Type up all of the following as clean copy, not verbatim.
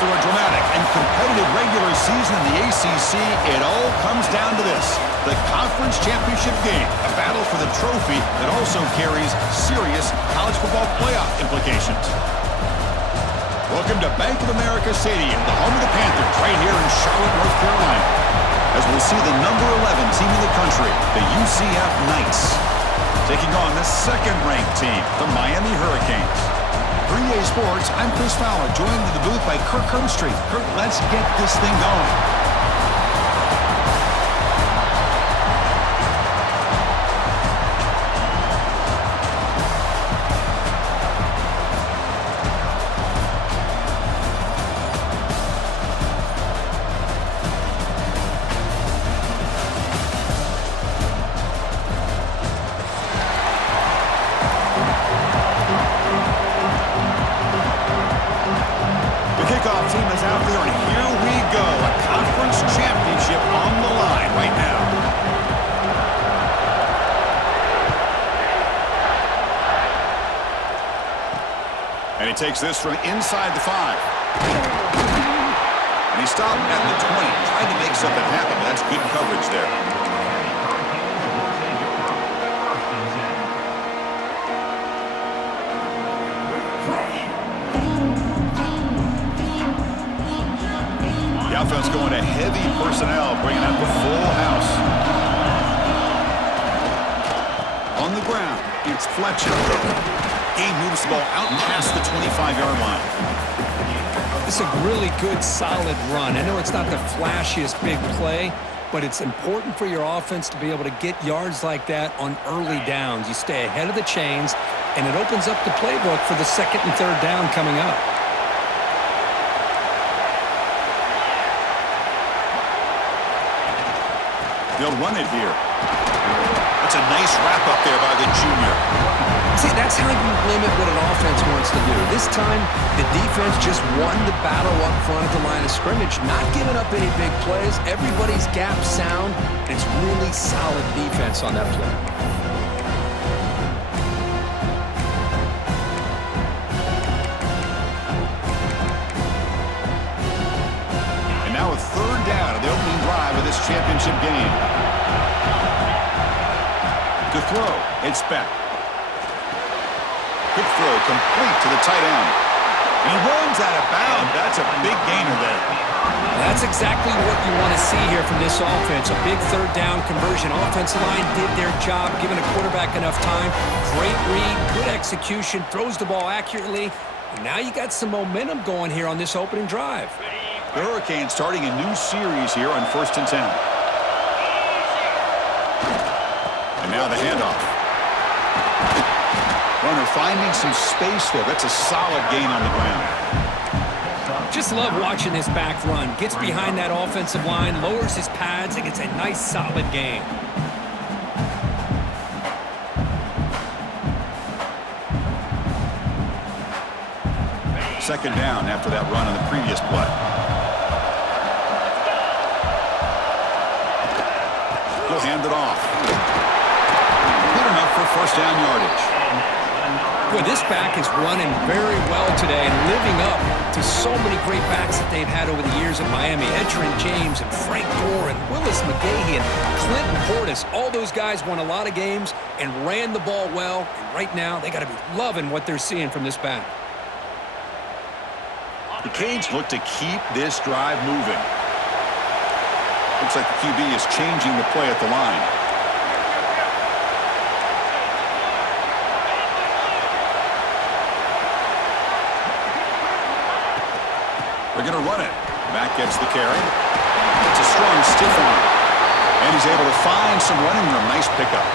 After a dramatic and competitive regular season in the ACC, it all comes down to this: the conference championship game, a battle for the trophy that also carries serious college football playoff implications. Welcome to Bank of America Stadium, the home of the Panthers, right here in Charlotte, North Carolina, as we'll see the number 11 team in the country, the UCF Knights, taking on the second-ranked team, the Miami Hurricanes. For EA Sports, I'm Chris Fowler, joined in the booth by Kirk Herbstreit. Kirk, let's get this thing going. Kickoff team is out there, and here we go. A conference championship on the line right now. And he takes this from inside the 5. And he stopped at the 20, trying to make something happen. That's good coverage there. Offense going to heavy personnel, bringing out the full house. On the ground, it's Fletcher. He moves the ball out past the 25-yard line. This is a really good, solid run. I know it's not the flashiest big play, but it's important for your offense to be able to get yards like that on early downs. You stay ahead of the chains, and it opens up the playbook for the second and third down coming up. They'll run it here. That's a nice wrap up there by the junior. See, that's how you limit what an offense wants to do. This time, the defense just won the battle up front at the line of scrimmage, not giving up any big plays. Everybody's gap sound, and it's really solid defense on that play. And now a third down of the opening drive of this championship game. To throw, it's back. Quick throw, complete to the tight end. And he runs out of bounds. That's a big gainer there. That's exactly what you want to see here from this offense. A big third down conversion. Offensive line did their job, giving a quarterback enough time. Great read, good execution, throws the ball accurately. And now you got some momentum going here on this opening drive. The Hurricanes starting a new series here on 1st and 10. And now the handoff. Runner finding some space there. That's a solid gain on the ground. Just love watching this back run. Gets behind that offensive line, lowers his pads, and gets a nice solid gain. Second down after that run on the previous play. He'll hand it off. Good enough for first down yardage. Boy, this back is running very well today and living up to so many great backs that they've had over the years at Miami. Edgerrin James and Frank Gore and Willis McGahee and Clinton Portis. All those guys won a lot of games and ran the ball well. And right now, they got to be loving what they're seeing from this back. The Canes look to keep this drive moving. Looks like the QB is changing the play at the line. They're going to run it. Mack gets the carry. It's a strong stiff arm. And he's able to find some running room. Nice pickup.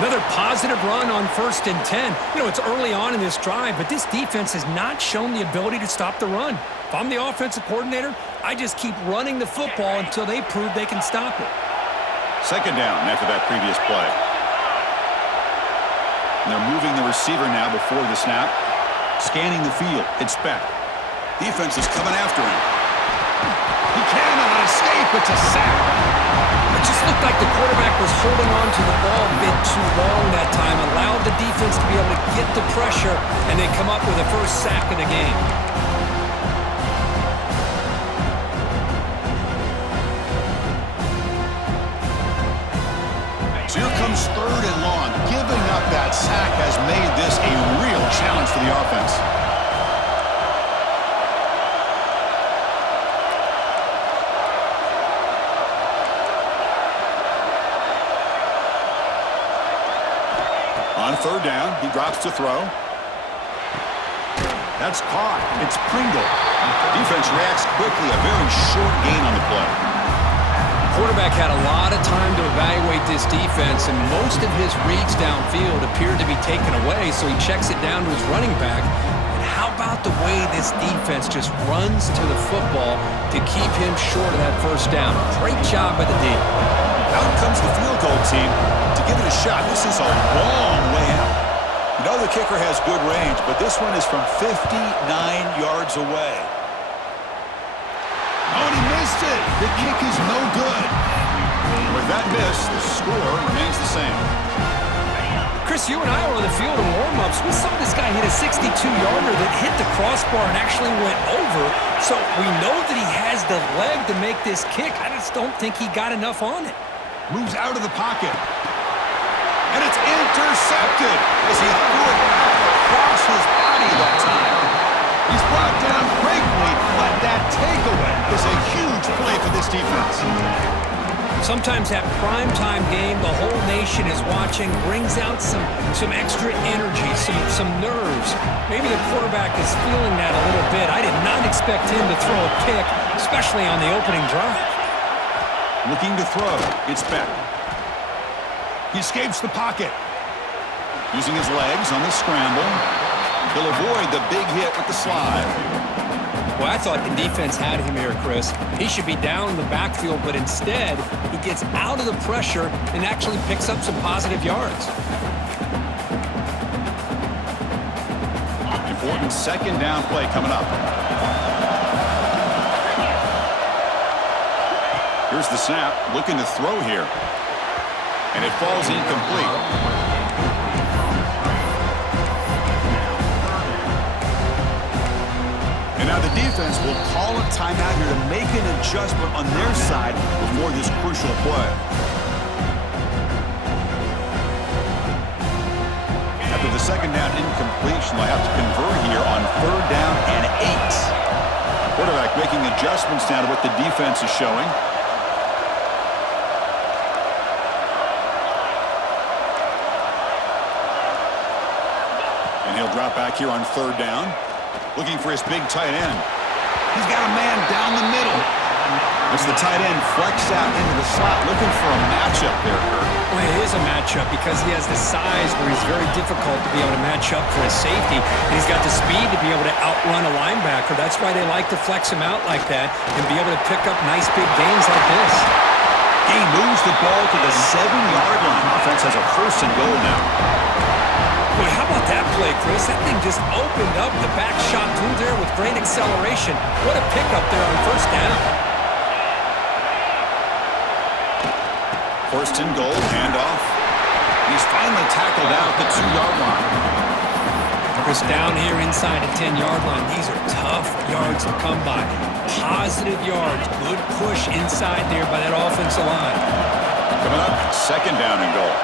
Another positive run on 1st and 10. You know, it's early on in this drive, but this defense has not shown the ability to stop the run. If I'm the offensive coordinator, I just keep running the football until they prove they can stop it. Second down after that previous play. And they're moving the receiver now before the snap. Scanning the field. It's Beck. Defense is coming after him. He cannot escape. It's a sack. It just looked like the quarterback was holding on to the ball a bit too long that time, allowed the defense to be able to get the pressure, and they come up with a first sack of the game. third and long. Giving up that sack has made this a real challenge for the offense. On third down, he drops to throw. That's caught. It's Pringle. Defense reacts quickly. A very short gain on the play. Quarterback had a lot of time to evaluate this defense, and most of his reads downfield appeared to be taken away, so he checks it down to his running back. And how about the way this defense just runs to the football to keep him short of that first down? Great job by the D. Out comes the field goal team to give it a shot. This is a long way out. You know the kicker has good range, but this one is from 59 yards away. Oh, and he missed it. The kick is no good. With that miss, the score remains the same. Chris, you and I were on the field in warm-ups. We saw this guy hit a 62-yarder that hit the crossbar and actually went over. So we know that he has the leg to make this kick. I just don't think he got enough on it. Moves out of the pocket. And it's intercepted as he threw it back across his body that time. He's brought down quickly, but that takeaway is a huge play for this defense. Sometimes that primetime game, the whole nation is watching, brings out some extra energy, some nerves. Maybe the quarterback is feeling that a little bit. I did not expect him to throw a pick, especially on the opening drive. Looking to throw. It's Beck. He escapes the pocket. Using his legs on the scramble. He'll avoid the big hit with the slide. Well, I thought the defense had him here, Chris. He should be down in the backfield, but instead, he gets out of the pressure and actually picks up some positive yards. Important second down play coming up. Here's the snap, looking to throw here. And it falls incomplete. And now the defense will call a timeout here to make an adjustment on their side before this crucial play. After the second down incompletion, they'll have to convert here on third down and 8. Quarterback making adjustments now to what the defense is showing. He'll drop back here on third down. Looking for his big tight end. He's got a man down the middle. As the tight end flex out into the slot, looking for a matchup there, Kurt. Well, it is a matchup because he has the size where he's very difficult to be able to match up for his safety. And he's got the speed to be able to outrun a linebacker. That's why they like to flex him out like that and be able to pick up nice big gains like this. He moves the ball to the 7-yard line. Offense has a first and goal now. Boy, how about that play, Chris? That thing just opened up the back shot through there with great acceleration. What a pickup there on first down. First and goal, handoff. He's finally tackled out the 2-yard line. Chris, down here inside the 10-yard line, these are tough yards to come by. Positive yards, good push inside there by that offensive line. Coming up, second down and goal.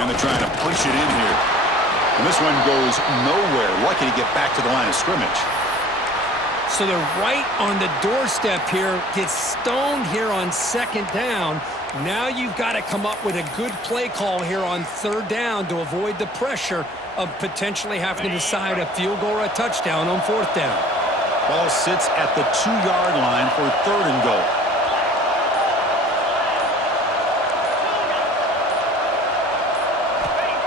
And they're trying to push it in here. And this one goes nowhere. Lucky to get back to the line of scrimmage. So they're right on the doorstep here. Gets stoned here on second down. Now you've got to come up with a good play call here on third down to avoid the pressure of potentially having to decide a field goal or a touchdown on fourth down. Ball sits at the 2-yard line for third and goal.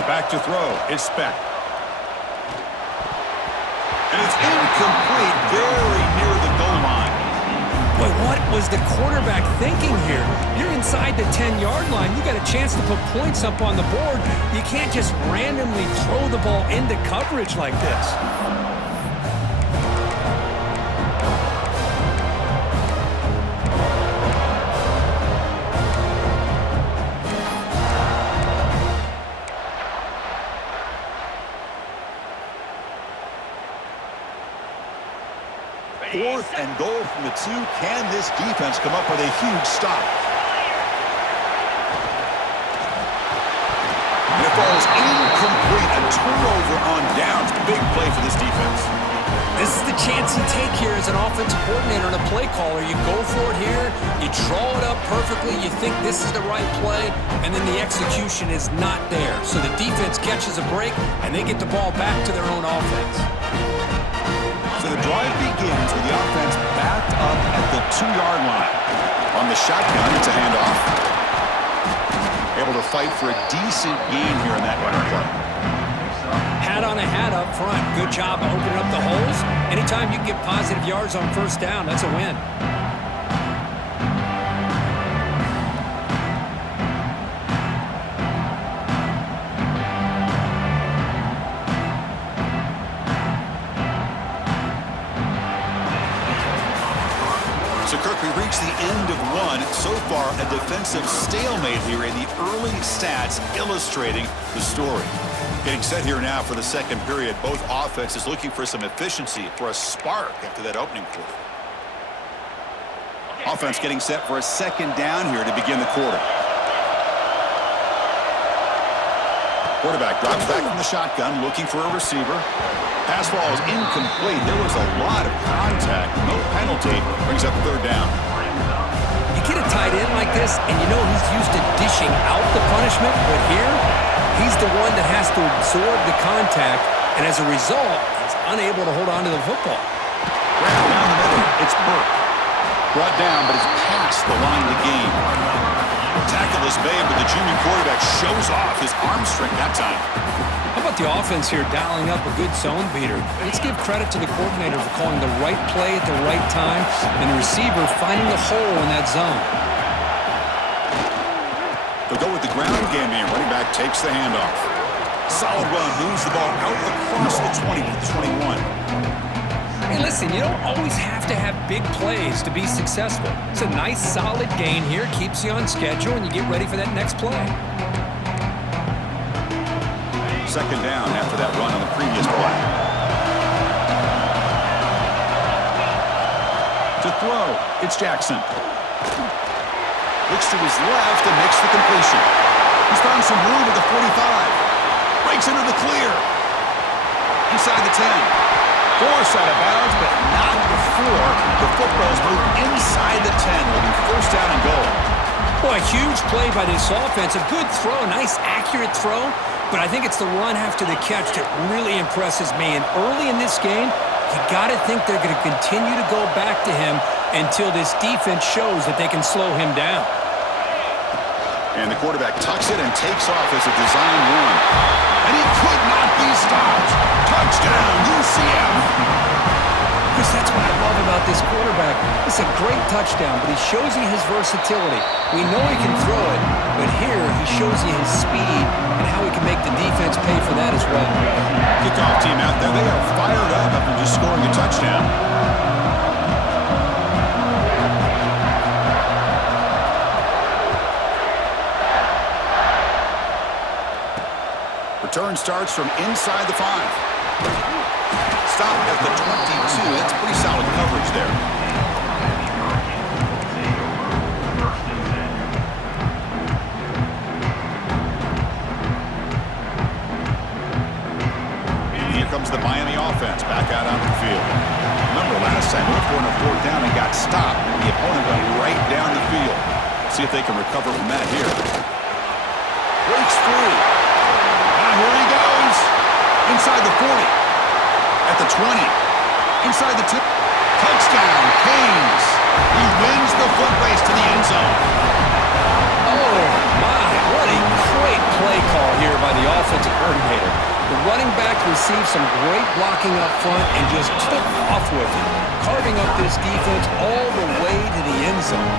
Back to throw. It's Beck. And it's incomplete, very near the goal line. Boy, what was the quarterback thinking here? You're inside the 10-yard line. You got a chance to put points up on the board. You can't just randomly throw the ball into coverage like this. 4th and goal from the 2. Can this defense come up with a huge stop? And it falls incomplete. A turnover on downs. Big play for this defense. This is the chance you take here as an offensive coordinator and a play caller. You go for it here, you draw it up perfectly, you think this is the right play, and then the execution is not there. So the defense catches a break, and they get the ball back to their own offense. So the drive begins with the offense backed up at the 2-yard line. On the shotgun, it's a handoff. Able to fight for a decent gain here in that running play. Hat on a hat up front. Good job of opening up the holes. Anytime you can get positive yards on first down, that's a win. So, Kirk, we reached the end of one. So far, a defensive stalemate here, and the early stats illustrating the story. Getting set here now for the second period. Both offenses looking for some efficiency, for a spark after that opening quarter. Offense getting set for a second down here to begin the quarter. Quarterback drops back from the shotgun, looking for a receiver. Pass ball is incomplete. There was a lot of contact. No penalty. Brings up third down. You get a tight end like this, and you know he's used to dishing out the punishment, but here, he's the one that has to absorb the contact, and as a result, he's unable to hold on to the football. Right down the middle, it's Burke. Brought down, but it's past the line of the game. Tackle is made, but the junior quarterback shows off his arm strength that time. How about the offense here dialing up a good zone beater? Let's give credit to the coordinator for calling the right play at the right time, and the receiver finding the hole in that zone. They'll go with the ground game here. Running back takes the handoff. Solid run, moves the ball out across the 20 to the 21. Hey, listen, you don't always have to have big plays to be successful. It's a nice, solid gain here, keeps you on schedule, and you get ready for that next play. Second down after that run on the previous play. To throw, it's Jackson. Looks to his left and makes the completion. He's found some room at the 45. Breaks into the clear. Inside the 10. Forced out of bounds, but not before the football's moved inside the 10. Will be first down and goal. Boy, a huge play by this offense. A good throw, a nice, accurate throw. But I think it's the run after the catch that really impresses me. And early in this game, you got to think they're going to continue to go back to him until this defense shows that they can slow him down. And the quarterback tucks it and takes off as a design run. And he could not be stopped. Touchdown, UCF. Chris, that's what I love about this quarterback. It's a great touchdown, but he shows you his versatility. We know he can throw it, but here he shows you his speed and how he can make the defense pay for that as well. Kickoff team out there, they are fired up after just scoring a touchdown. Return starts from inside the 5. Stop at the 22. That's pretty solid coverage there. And here comes the Miami offense back out onto the field. Remember last time we went for a fourth down and got stopped. The opponent went right down the field. See if they can recover from that here. Breaks free. Here he goes. Inside the 40. At the 20. Inside the 10. Touchdown, Canes. He wins the foot race to the end zone. Oh, my. What a great play call here by the offensive coordinator. The running back received some great blocking up front and just took off with it, carving up this defense all the way to the end zone.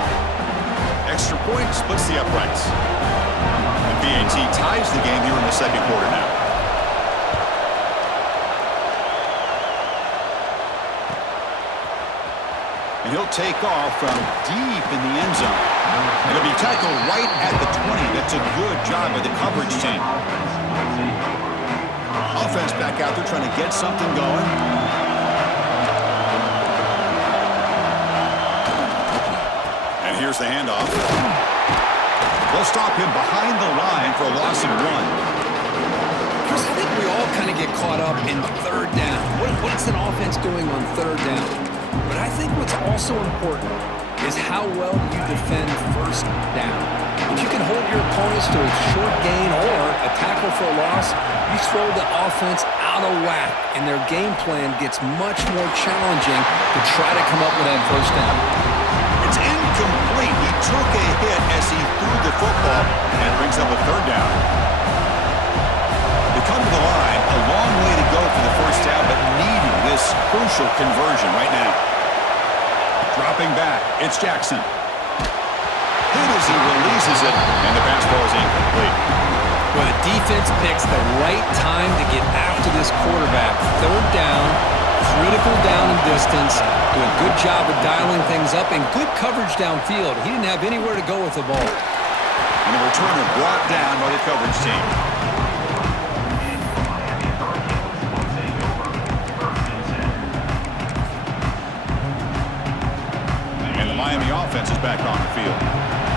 Extra point splits the uprights. And BAT ties the game here in the second quarter now. And he'll take off from deep in the end zone. It'll be tackled right at the 20. That's a good job by the coverage team. Offense back out there trying to get something going. There's the handoff. They'll stop him behind the line for a loss of 1. Chris, I think we all kind of get caught up in third down. What's an offense doing on third down? But I think what's also important is how well you defend first down. If you can hold your opponents to a short gain or a tackle for a loss, you throw the offense out of whack, and their game plan gets much more challenging to try to come up with that first down. It's incomplete. He took a hit as he threw the football and brings up a third down. They come to the line, a long way to go for the first down, but needing this crucial conversion right now. Dropping back, it's Jackson. Hit as he releases it, and the pass ball is incomplete. Well, the defense picks the right time to get after this quarterback. Third down, critical down and distance, do a good job of dialing things up, and good coverage downfield. He didn't have anywhere to go with the ball. And the returner brought down by the coverage team. And the Miami offense is back on the field.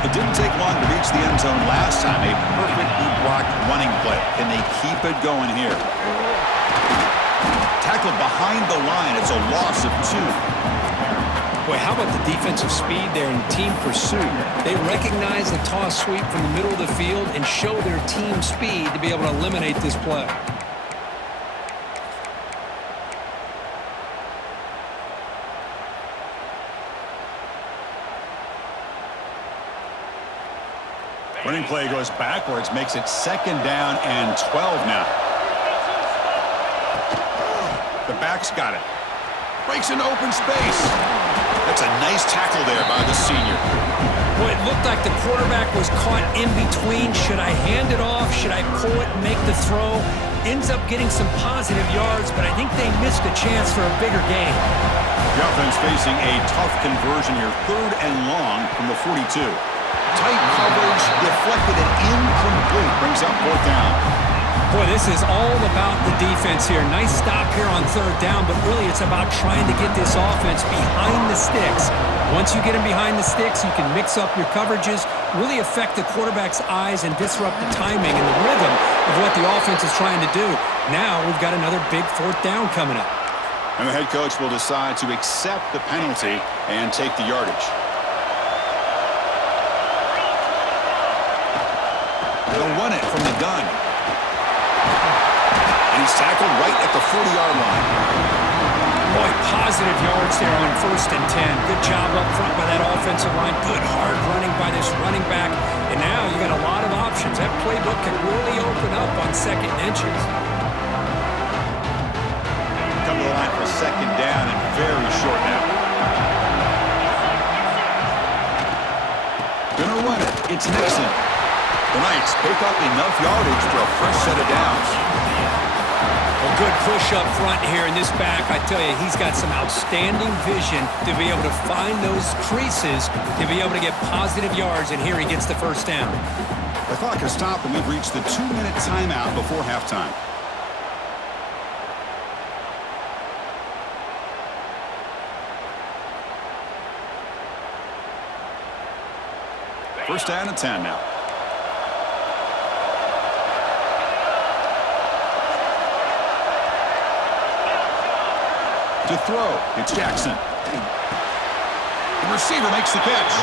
It didn't take long to reach the end zone last time. A perfectly blocked running play. Can they keep it going here? Tackled behind the line. It's a loss of 2. Boy, how about the defensive speed there in team pursuit? They recognize the toss sweep from the middle of the field and show their team speed to be able to eliminate this play. Running play goes backwards, makes it 2nd down and 12 now. The back's got it. Breaks into open space. That's a nice tackle there by the senior. Boy, it looked like the quarterback was caught in between. Should I hand it off? Should I pull it and make the throw? Ends up getting some positive yards, but I think they missed a chance for a bigger gain. The offense facing a tough conversion here. 3rd and long from the 42. Tight coverage, deflected and incomplete. Brings up 4th down. Boy, this is all about the defense here. Nice stop here on 3rd down, but really it's about trying to get this offense behind the sticks. Once you get them behind the sticks, you can mix up your coverages, really affect the quarterback's eyes and disrupt the timing and the rhythm of what the offense is trying to do. Now we've got another big 4th down coming up. And the head coach will decide to accept the penalty and take the yardage. They'll run it from the gun. And he's tackled right at the 40-yard line. Boy, positive yards there on 1st and 10. Good job up front by that offensive line. Good hard running by this running back. And now you got a lot of options. That playbook can really open up on 2nd and inches. Come to the line for 2nd down and very short now. Gonna run it. It's Nixon. The Knights pick up enough yardage for a fresh set of downs. A good push up front here in this back. I tell you, he's got some outstanding vision to be able to find those creases to be able to get positive yards, and here he gets the 1st down. The clock has stopped, and we've reached the 2-minute timeout before halftime. First down and 10 now. To throw, it's Jackson. The receiver makes the catch.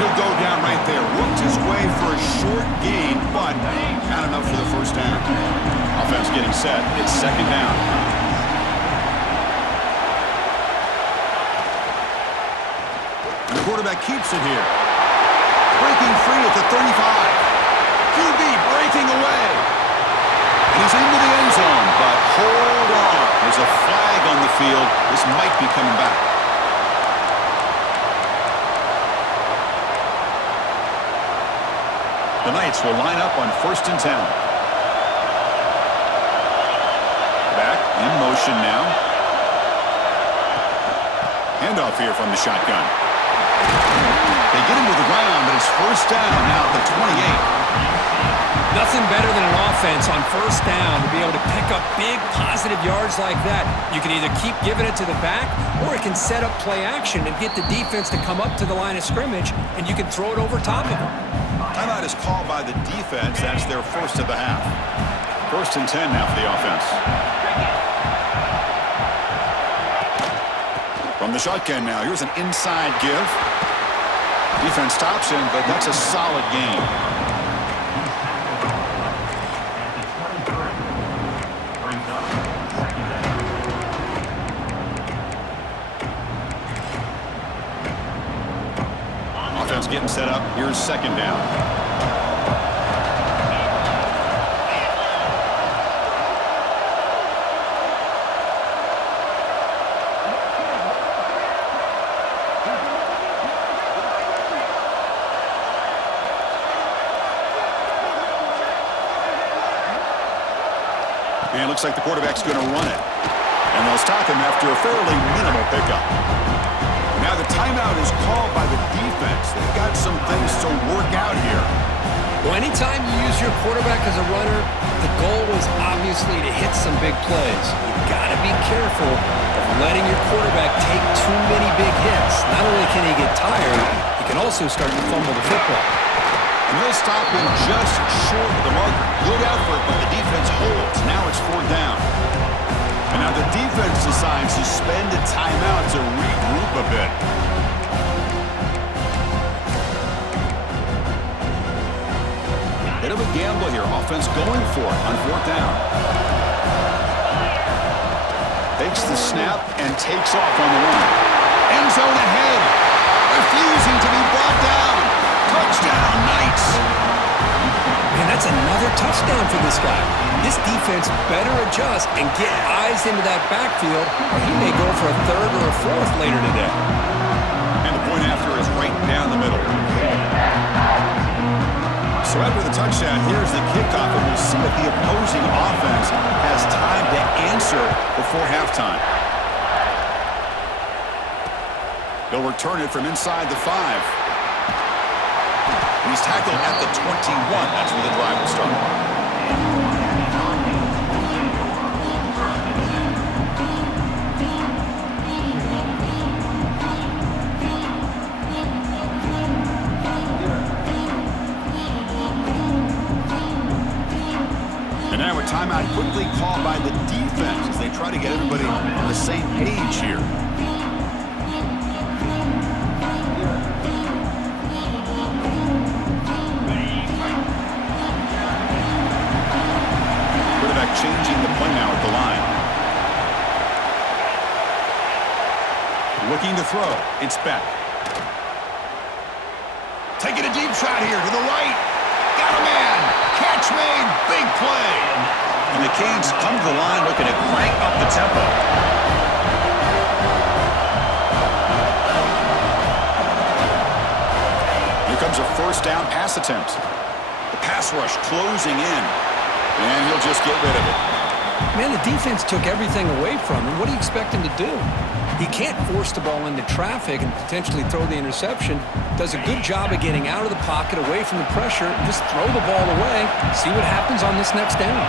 He'll go down right there. Worked his way for a short gain, but not enough for the 1st down. Offense getting set. It's 2nd down. And the quarterback keeps it here. Breaking free at the 35. QB breaking away. And he's into the end zone, but hold on. There's a flag on the field. This might be coming back. The Knights will line up on 1st and 10. Back in motion now. Handoff here from the shotgun. They get him to the ground, but it's 1st down now at the 28. Nothing better than an offense on first down to be able to pick up big positive yards like that. You can either keep giving it to the back, or it can set up play action and get the defense to come up to the line of scrimmage, and you can throw it over top of them. Timeout is called by the defense. That's their first of the half. 1st and 10 now for the offense. From the shotgun now, here's an inside give. Defense stops him, but that's a solid gain. Offense getting set up. Here's 2nd down. And it looks like the quarterback's going to run it. And they'll stop him after a fairly minimal pickup. Now the timeout is called by the defense. They've got some things to work out here. Well, anytime you use your quarterback as a runner, the goal is obviously to hit some big plays. You've got to be careful of letting your quarterback take too many big hits. Not only can he get tired, he can also start to fumble the football. And they'll stop him just short of the marker. Good effort, but the defense holds. Now it's 4th down. And now the defense decides to spend a timeout to regroup a bit. Bit of a gamble here. Offense going for it on 4th down. Takes the snap and takes off on the run. End zone ahead. Refusing to be brought down. Touchdown, Knights. Man, that's another touchdown for this guy. This defense better adjust and get eyes into that backfield, or he may go for a 3rd or a 4th later today. And the point after is right down the middle. So after the touchdown, here's the kickoff, and we'll see if the opposing offense has time to answer before halftime. They'll return it from inside the 5. He's tackled at the 21. That's where the drive will start. And now a timeout quickly called by the defense as they try to get everybody on the same page here. Changing the play now at the line. Looking to throw. It's back. Taking a deep shot here to the right. Got a man. Catch made. Big play. And the Canes come to the line looking to crank up the tempo. Here comes a 1st down pass attempt. The pass rush closing in. And he'll just get rid of it. Man, the defense took everything away from him. What do you expect him to do? He can't force the ball into traffic and potentially throw the interception. Does a good job of getting out of the pocket, away from the pressure, just throw the ball away, see what happens on this next down.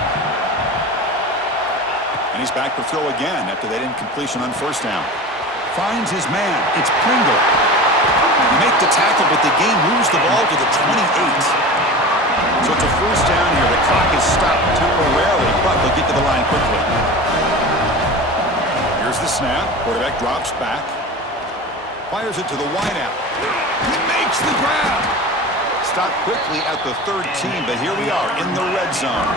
And he's back to throw again after that incompletion on 1st down. Finds his man. It's Pringle. They make the tackle, but the game moves the ball to the 28. So it's a 1st down here. The clock is stopped temporarily, but they'll get to the line quickly. Here's the snap. Quarterback drops back. Fires it to the wideout. He makes the grab. Stopped quickly at the 13, but here we are in the red zone.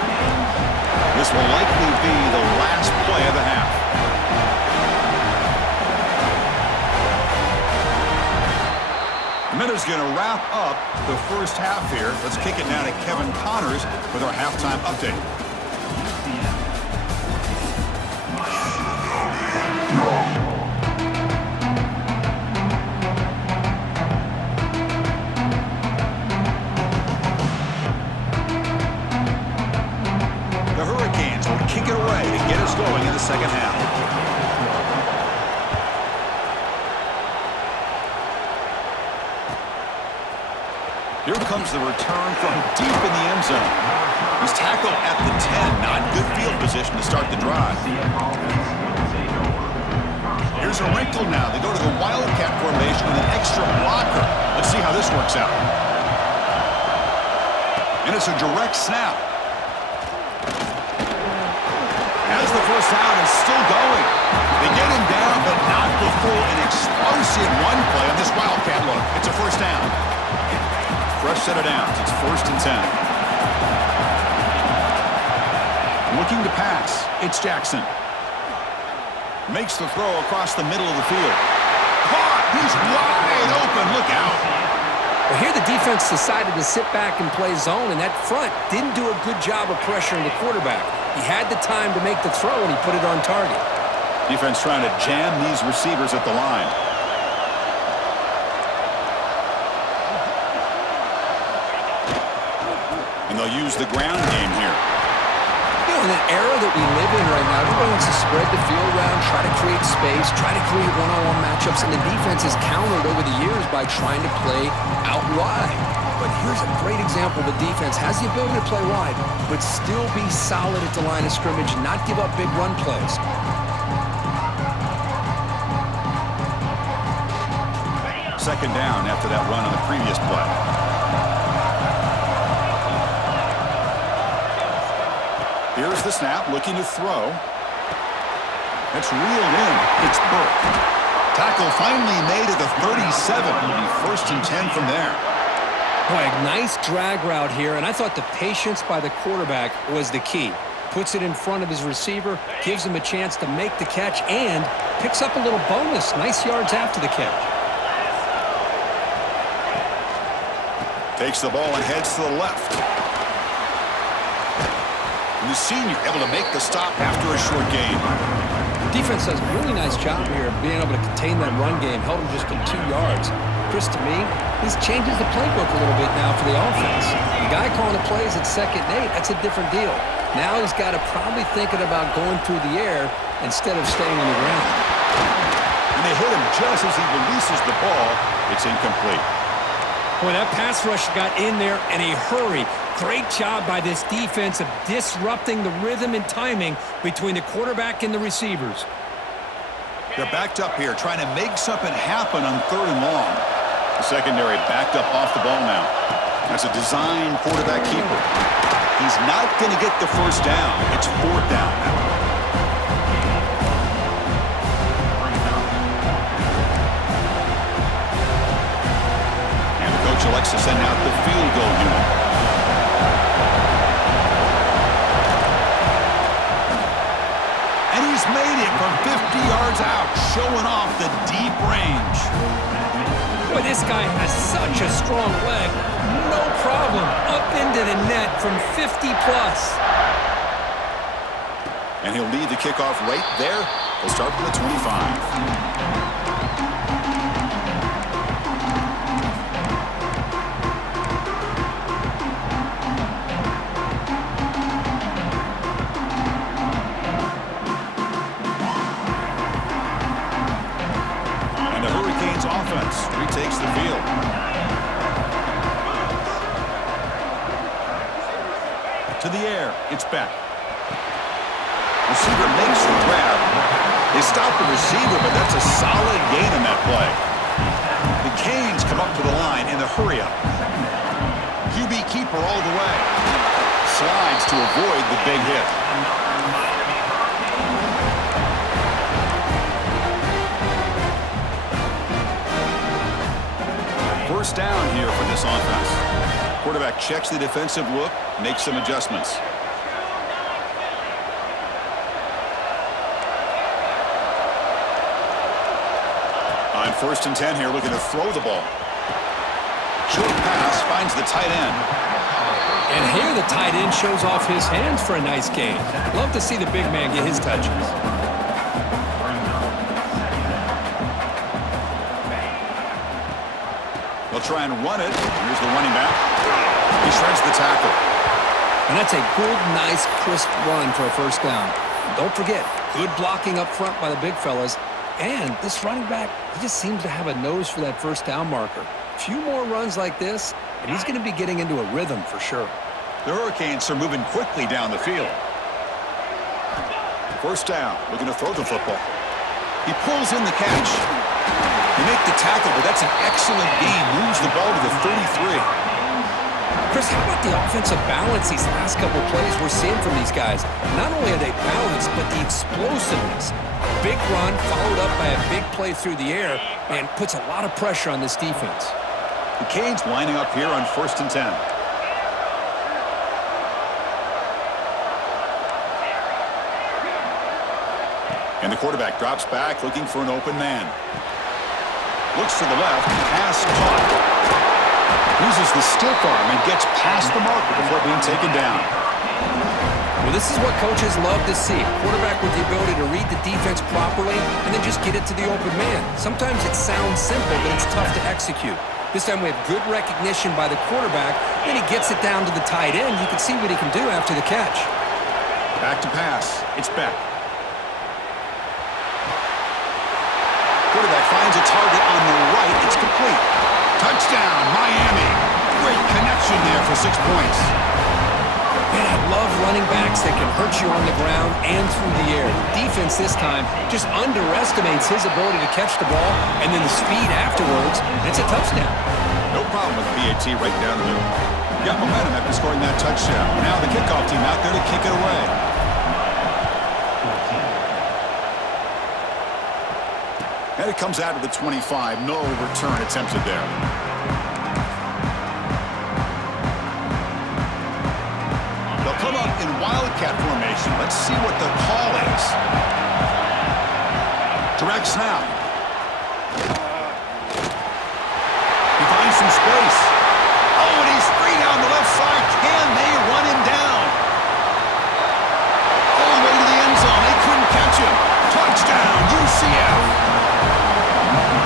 This will likely be the last play of the half. Minuta's going to wrap up the 1st half here. Let's kick it now to Kevin Connors with our halftime update. The Hurricanes will kick it away to get us going in the 2nd half. Here comes the return from deep in the end zone. He's tackled at the 10. Not good field position to start the drive. Here's a wrinkle now. They go to the Wildcat formation with an extra blocker. Let's see how this works out. And it's a direct snap. As the first down is still going. They get him down, but not before an explosive run play on this Wildcat look. It's a first down. Fresh set of downs. It's 1st and 10. Looking to pass. It's Jackson. Makes the throw across the middle of the field. Caught! He's wide open. Look out. Well, here the defense decided to sit back and play zone, and that front didn't do a good job of pressuring the quarterback. He had the time to make the throw, and he put it on target. Defense trying to jam these receivers at the line. And they'll use the ground game here. You know, in that era that we live in right now, everybody wants to spread the field around, try to create space, try to create one-on-one matchups, and the defense has countered over the years by trying to play out wide. But here's a great example of a defense has the ability to play wide, but still be solid at the line of scrimmage, not give up big run plays. Second down after that run on the previous play. Here's the snap, looking to throw. That's reeled in. It's Burke. Tackle finally made at the 37. It'll be 1st and 10 from there. Boy, a nice drag route here, and I thought the patience by the quarterback was the key. Puts it in front of his receiver, gives him a chance to make the catch, and picks up a little bonus. Nice yards after the catch. Takes the ball and heads to the left. And the senior able to make the stop after a short gain. Defense does a really nice job here of being able to contain that run game, held him just to 2 yards. Chris, to me, this changes the playbook a little bit now for the offense. The guy calling the plays at 2nd and 8, that's a different deal. Now he's got to probably thinking about going through the air instead of staying on the ground. And they hit him just as he releases the ball. It's incomplete. Boy, that pass rush got in there in a hurry. Great job by this defense of disrupting the rhythm and timing between the quarterback and the receivers. They're backed up here, trying to make something happen on 3rd and long. The secondary backed up off the ball now. That's a design quarterback keeper. He's not going to get the first down. It's 4th down now. Elects to send out the field goal unit. And he's made it from 50 yards out, showing off the deep range. Boy, this guy has such a strong leg. No problem. Up into the net from 50-plus. And he'll lead the kickoff right there. He'll start from the 25. Retakes the field. To the air, it's back. Receiver makes the grab. They stop the receiver, but that's a solid gain in that play. The Canes come up to the line in the hurry-up. QB keeper all the way. Slides to avoid the big hit. First down here for this offense. Quarterback checks the defensive look, makes some adjustments. On 1st and 10 here, looking to throw the ball. Short pass finds the tight end. And here the tight end shows off his hands for a nice gain. Love to see the big man get his touches. They'll try and run it. Here's the running back. He shreds the tackle. And that's a good, nice, crisp run for a first down. Don't forget, good blocking up front by the big fellas. And this running back, he just seems to have a nose for that first down marker. A few more runs like this, and he's going to be getting into a rhythm for sure. The Hurricanes are moving quickly down the field. First down, looking to throw the football. He pulls in the catch. They make the tackle, but that's an excellent gain. Moves the ball to the 33. Chris, how about the offensive balance these last couple plays we're seeing from these guys? Not only are they balanced, but the explosiveness. A big run followed up by a big play through the air and puts a lot of pressure on this defense. The Canes lining up here on 1st and 10. And the quarterback drops back looking for an open man. Looks to the left, pass caught. Uses the stiff arm and gets past the marker before being taken down. Well, this is what coaches love to see. A quarterback with the ability to read the defense properly and then just get it to the open man. Sometimes it sounds simple, but it's tough to execute. This time we have good recognition by the quarterback, then he gets it down to the tight end. You can see what he can do after the catch. Back to pass. It's Beck. Quarterback finds a target on the right. It's complete. Touchdown, Miami. Great connection there for 6 points. Man, I love running backs that can hurt you on the ground and through the air. The defense this time just underestimates his ability to catch the ball, and then the speed afterwards, it's a touchdown. No problem with the PAT right down the middle. Got momentum after scoring that touchdown. Now the kickoff team out there to kick it away. And it comes out of the 25. No return attempted there. They'll come up in wildcat formation. Let's see what the call is. Direct snap. He finds some space. Oh, and he's free down the left side. Can they run him down? All the way to the end zone. They couldn't catch him. Touchdown, UCF.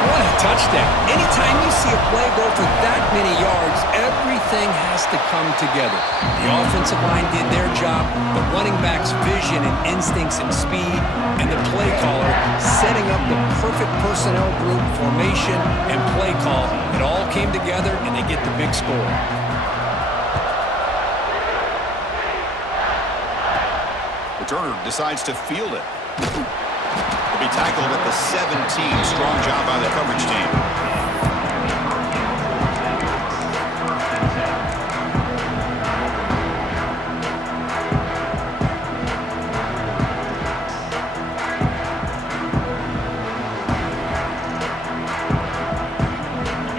What a touchdown. Anytime you see a play go for that many yards, everything has to come together. The offensive line did their job, the running back's vision and instincts and speed, and the play caller setting up the perfect personnel group, formation, and play call. It all came together, and they get the big score. Returner decides to field it. Be tackled at the 17. Strong job by the coverage team.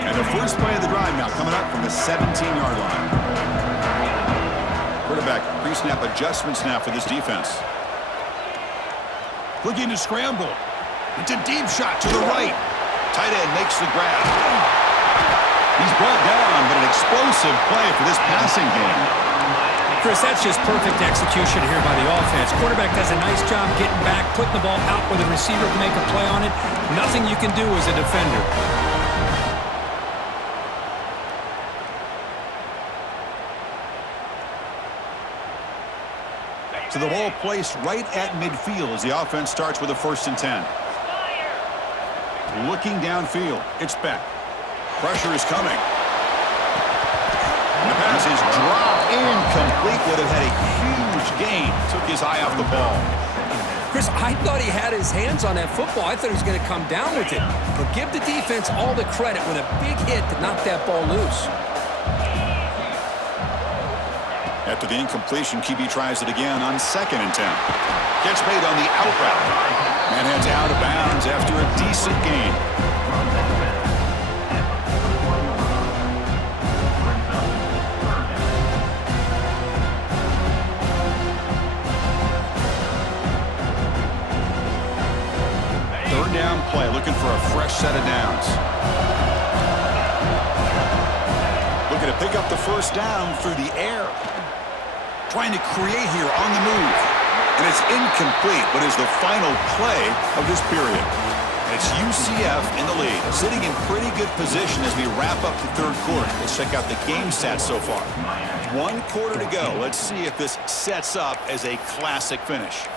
And the first play of the drive now coming up from the 17-yard line. Quarterback pre-snap adjustments now for this defense. Looking to scramble. It's a deep shot to the right. Tight end makes the grab. He's brought down, but an explosive play for this passing game. Chris, that's just perfect execution here by the offense. Quarterback does a nice job getting back, putting the ball out where the receiver can make a play on it. Nothing you can do as a defender. So the ball placed right at midfield as the offense starts with a 1st and 10. Looking downfield, it's Beck. Pressure is coming. And the pass is dropped incomplete. Would have had a huge gain. Took his eye off the ball. Chris, I thought he had his hands on that football. I thought he was going to come down with it. But give the defense all the credit with a big hit to knock that ball loose. After the incompletion, QB tries it again on 2nd and 10. Catch made on the out route. And heads out of bounds after a decent gain. Third down play, looking for a fresh set of downs. Looking to pick up the first down through the air. Trying to create here on the move. And it's incomplete, but is the final play of this period. And it's UCF in the lead, sitting in pretty good position as we wrap up the third quarter. Let's check out the game stats so far. 1 quarter to go. Let's see if this sets up as a classic finish.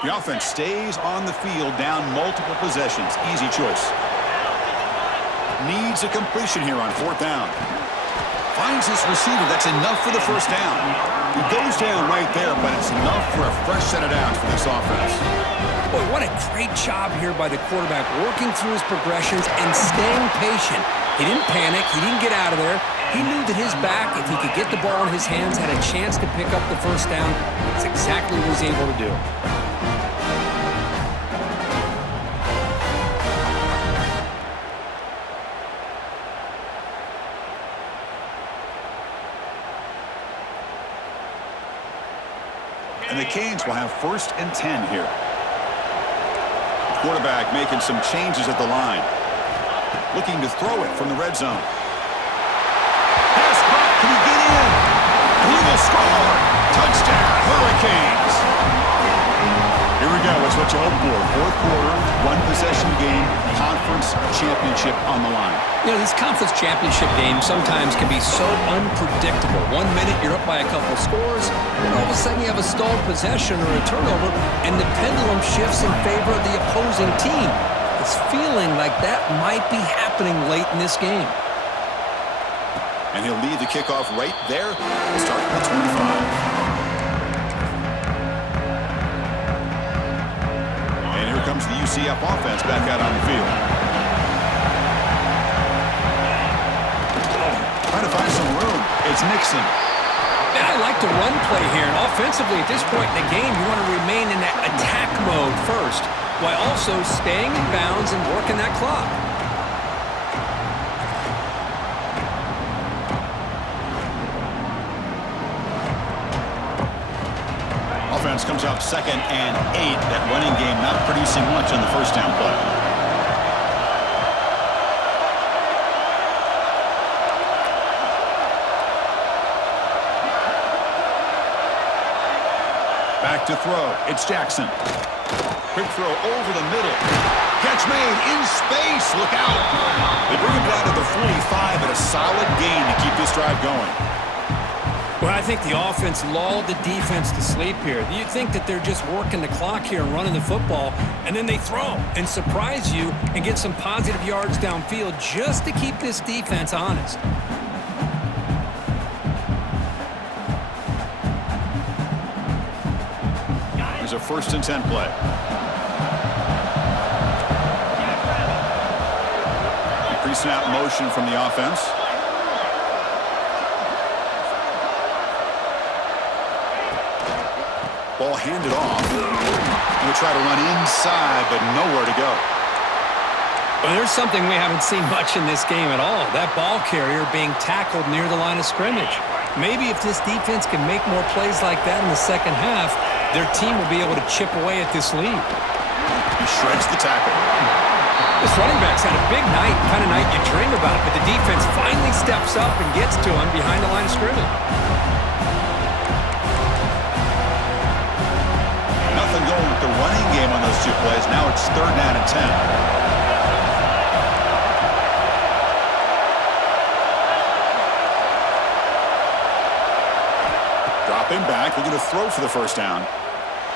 The offense stays on the field down multiple possessions. Easy choice. Needs a completion here on 4th down. Finds his receiver. That's enough for the first down. He goes down right there, but it's enough for a fresh set of downs for this offense. Boy, what a great job here by the quarterback, working through his progressions and staying patient. He didn't panic. He didn't get out of there. He knew that his back, if he could get the ball in his hands, had a chance to pick up the first down. That's exactly what he was able to do. And the Canes will have 1st and 10 here. Quarterback making some changes at the line. Looking to throw it from the red zone. Pass caught. Can he get in? He will score. Touchdown, Hurricanes. Here we go. It's what you hope for. 4th quarter, 1-possession game, conference championship on the line. You know, these conference championship games sometimes can be so unpredictable. 1 minute you're up by a couple of scores, and all of a sudden you have a stalled possession or a turnover, and the pendulum shifts in favor of the opposing team. It's feeling like that might be happening late in this game. And he'll lead the kickoff right there. We'll start from the 25. And here comes the UCF offense back out on the field. Trying to find some room. It's Nixon. And I like the run play here. And offensively, at this point in the game, you want to remain in that attack mode first, while also staying in bounds and working that clock. Offense comes up 2nd and 8. That running game not producing much on the first down play. Back to throw. It's Jackson. Quick throw over the middle. Catch made in space. Look out. They bring him down to the 45 at a solid gain to keep this drive going. Well, I think the offense lulled the defense to sleep here. You think that they're just working the clock here and running the football, and then they throw and surprise you and get some positive yards downfield just to keep this defense honest. Here's a 1st and 10 play. Pre-snap motion from the offense. Ball handed off. He'll try to run inside, but nowhere to go. Well, there's something we haven't seen much in this game at all. That ball carrier being tackled near the line of scrimmage. Maybe if this defense can make more plays like that in the second half, their team will be able to chip away at this lead. He shreds the tackle. This running back's had a big night, kind of night you dream about, but the defense finally steps up and gets to him behind the line of scrimmage. Nothing going with the running game on those 2 plays. Now it's 3rd down and 10. Dropping back, looking to throw for the first down.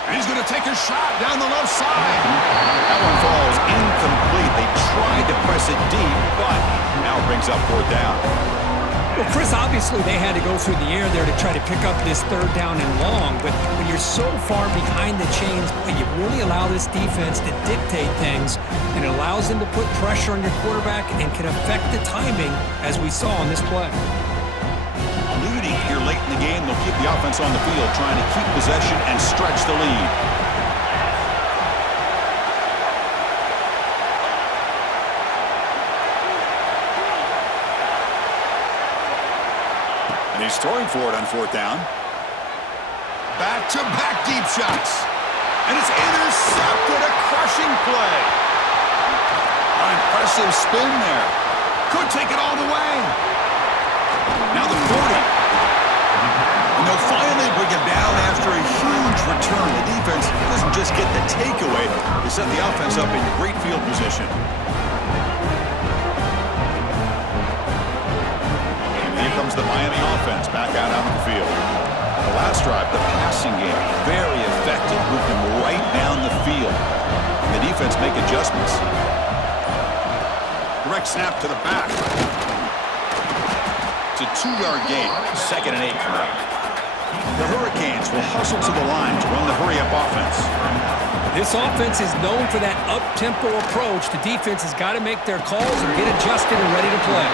And he's going to take a shot down the left side. That one falls incomplete. They tried to press it deep, but now it brings up 4th down. Well, Chris, obviously they had to go through the air there to try to pick up this 3rd down and long, but when you're so far behind the chains, boy, you really allow this defense to dictate things, and it allows them to put pressure on your quarterback and can affect the timing, as we saw on this play. Leading here late in the game, they'll keep the offense on the field, trying to keep possession and stretch the lead. And he's throwing for it on 4th down. Back-to-back deep shots. And it's intercepted. A crushing play. An impressive spin there. Could take it all the way. Now the 40. And they'll finally bring him down after a huge return. The defense doesn't just get the takeaway. They set the offense up in great field position. And here comes the Miami offense back out on the field. last drive, the passing game, very effective, moving right down the field. And the defense make adjustments. Direct snap to the back. It's a 2-yard gain, 2nd and 8 coming up. The Hurricanes will hustle to the line to run the hurry-up offense. This offense is known for that up-tempo approach. The defense has got to make their calls and get adjusted and ready to play.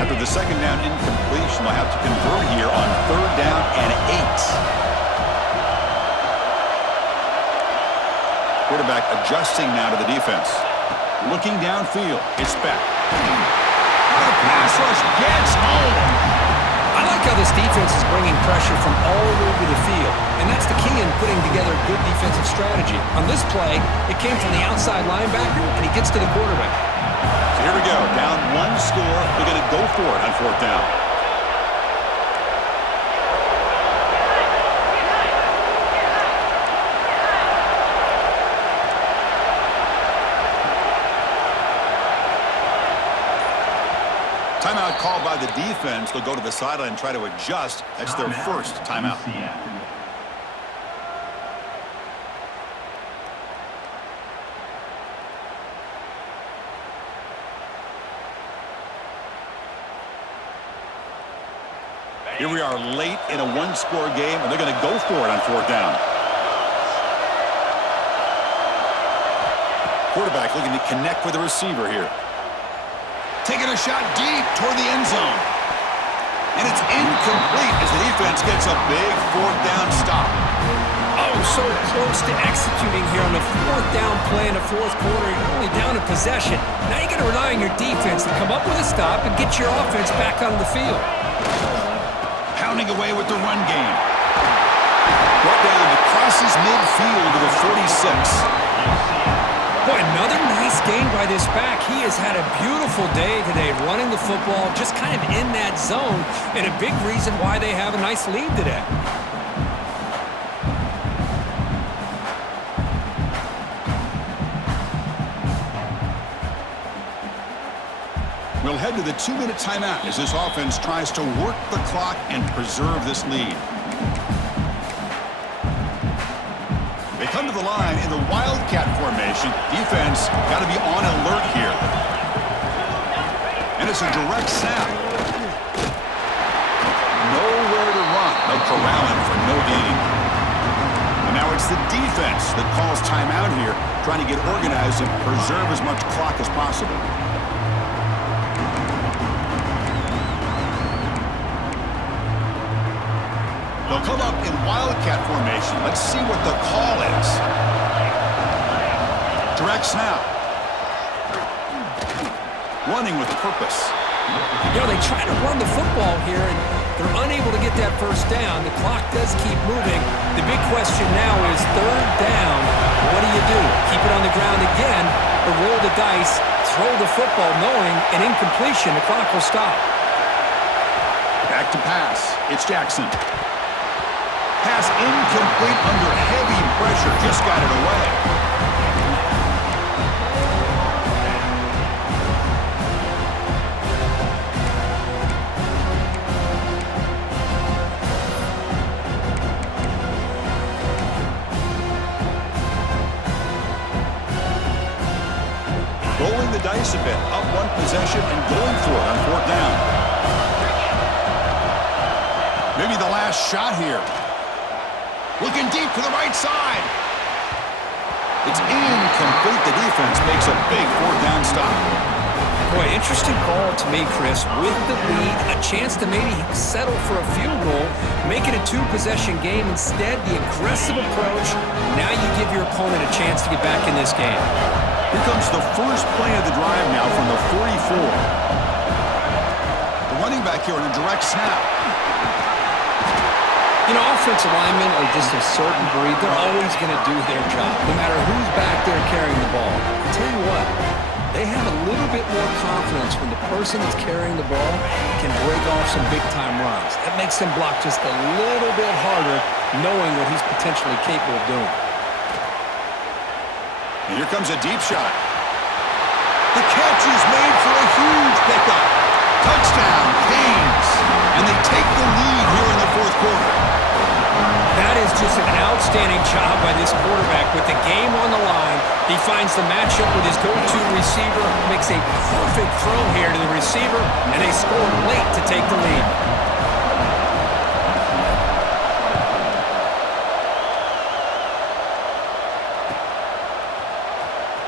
After the 2nd down incompletion, they'll have to convert here on 3rd down and 8. Quarterback adjusting now to the defense. Looking downfield. It's back. The pass rush gets home. I like how this defense is bringing pressure from all over the field, and that's the key in putting together a good defensive strategy. On this play, it came from the outside linebacker, and he gets to the quarterback. So here we go. Down 1 score. They're going to go for it on 4th down. Timeout called by the defense. They'll go to the sideline and try to adjust. That's their first timeout. Here we are late in a 1-score game, and they're going to go for it on 4th down. Quarterback looking to connect with the receiver here. Taking a shot deep toward the end zone. And it's incomplete as the defense gets a big 4th down stop. Oh, so close to executing here on the 4th down play in the 4th quarter. You're only down a possession. Now you got to rely on your defense to come up with a stop and get your offense back on the field. Pounding away with the run game. Brought down to crosses midfield to the 46. Boy, another nice game by this back. He has had a beautiful day today running the football, just kind of in that zone, and a big reason why they have a nice lead today. We'll head to the 2-minute timeout as this offense tries to work the clock and preserve this lead. They come to the line in the Wildcat formation. Defense got to be on alert here. And it's a direct snap. Nowhere to run. They'll corral him for no gain. And now it's the defense that calls timeout here, trying to get organized and preserve as much clock as possible. They'll come up in Wildcat formation. Let's see what the call is. Direct snap. Running with purpose. You know, they try to run the football here, and they're unable to get that 1st down. The clock does keep moving. The big question now is 3rd down. What do you do? Keep it on the ground again, or roll the dice, throw the football, knowing an incompletion, the clock will stop. Back to pass. It's Jackson. Pass incomplete under heavy pressure. Just got it away. Rolling the dice a bit. Up 1 possession and going for it on 4th down. Maybe the last shot here. Looking deep to the right side. It's incomplete. The defense makes a big 4th down stop. Boy, interesting call to me, Chris. With the lead, a chance to maybe settle for a field goal, make it a 2-possession game. Instead, the aggressive approach. Now you give your opponent a chance to get back in this game. Here comes the first play of the drive now from the 44. The running back here on a direct snap. You know, offensive linemen are just a certain breed. They're always going to do their job, no matter who's back there carrying the ball. I'll tell you what, They have a little bit more confidence when the person that's carrying the ball can break off some big-time runs. That makes them block just a little bit harder, knowing what he's potentially capable of doing. And here comes a deep shot. The catch is made for a huge pickup. Touchdown, Canes. And they take the lead here in the fourth quarter. That is just an outstanding job by this quarterback. With the game on the line, he finds the matchup with his go-to receiver, makes a perfect throw here to the receiver, and they score late to take the lead.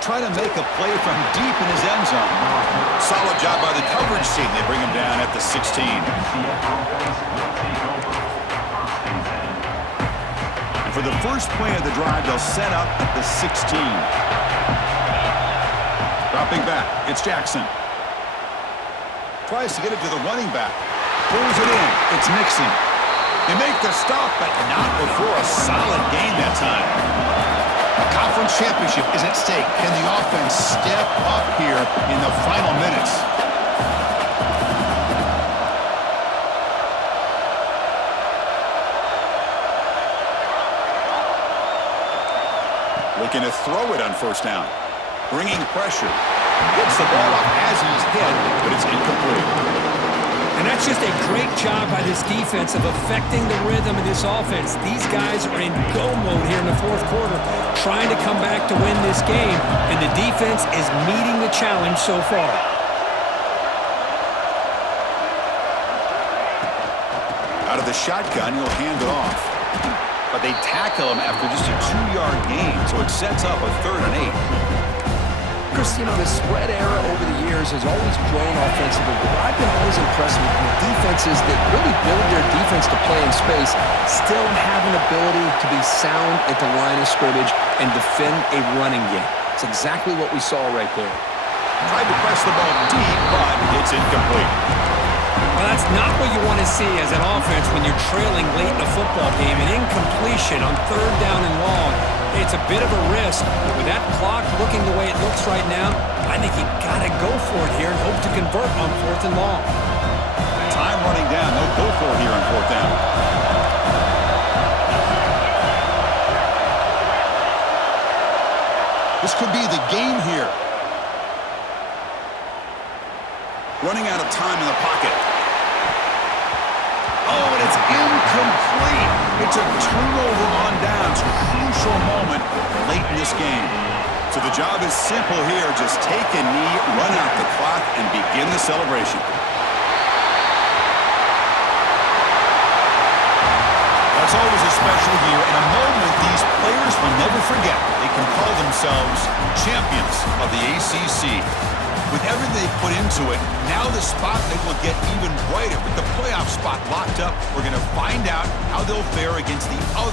Trying to make a play from deep in his end zone. Solid job by the coverage team. They bring him down at the 16. And for the first play of the drive, they'll set up at the 16. Dropping back, it's Jackson. Tries to get it to the running back. Pulls it in, it's Nixon. They make the stop, but not before a solid gain that time. A conference championship is at stake. Can the offense step up here in the final minutes? Looking to throw it on first down. Bringing pressure. Gets the ball up as he's hit, but it's incomplete. And that's just a great job by this defense of affecting the rhythm of this offense. These guys are in go mode here in the fourth quarter, trying to come back to win this game, and the defense is meeting the challenge so far. Out of the shotgun, he'll hand it off. But they tackle him after just a 2-yard gain, so it sets up a 3rd and 8. Chris, you know, the spread era over the years has always grown offensively, but I've been always impressed with defenses that really build their defense to play in space, still have an ability to be sound at the line of scrimmage and defend a running game. It's exactly what we saw right there. Tried to press the ball deep, but it's incomplete. Well, that's not what you want to see as an offense when you're trailing late in a football game. An incompletion on 3rd down and long. It's a bit of a risk. With that clock looking the way it looks right now, I think you got to go for it here and hope to convert on 4th and long. Time running down. They'll go for it here on 4th down. This could be the game here. Running out of time in the pocket. Oh, and it's incomplete. It's a turnover on downs. Crucial moment late in this game. So the job is simple here. Just take a knee, run out the clock, and begin the celebration. That's always a special year and a moment these players will never forget. They can call themselves champions of the ACC. With everything they put into it, now the spotlight will get even brighter. With the playoff spot locked up, we're going to find out how they'll fare against the other